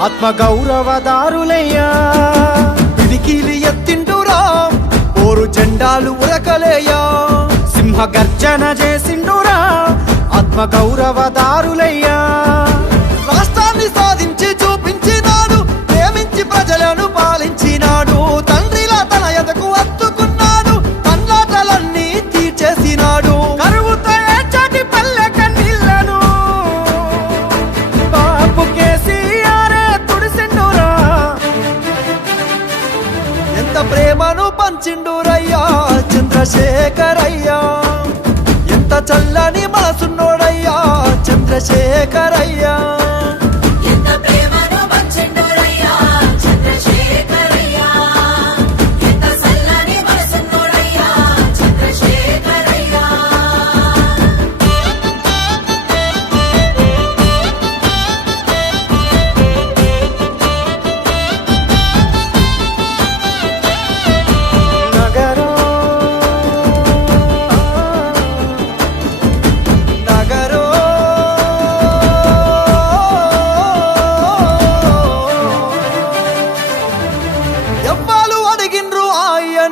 ఆత్మ గౌరవదారులయ్యా పిడికీలి ఎత్తిండురా ఓరు జెండాలు ఉరకలేయా. సింహ గర్జన చేసిండురా ఆత్మ పంచిండురయ్యా చంద్రశేఖరయ్యా. ఎంత చల్లని మనసున్నోడయ్యా చంద్రశేఖరయ్యా.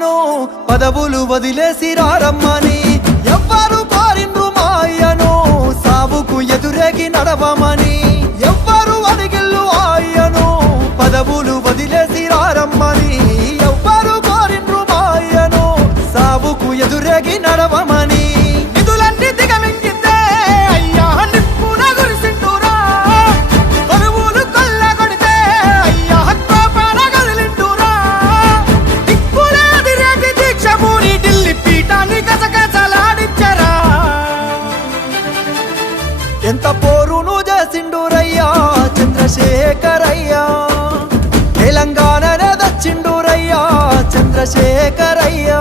ఆయను పదవులు వదిలేసి రారమ్మని ఎవ్వరు కోరిండ్రు మాయను సావుకు ఎదురేగి నడవమని చంద్రశేఖరయ్యా. తెలంగాణ దచ్చిండురయ్యా చంద్రశేఖరయ్యా.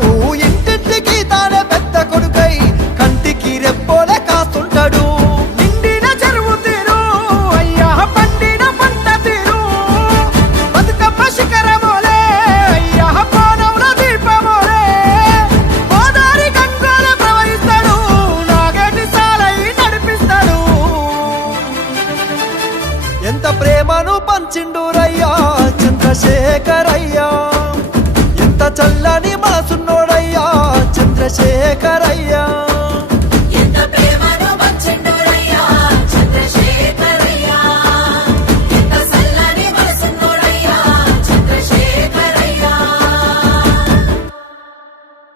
ఎంత ప్రేమను పంచిండురయ్యా? చంద్రశేఖరయ్యా. ఎంత చల్లని మనసున్నోడయ్యా? చంద్రశేఖరయ్యా.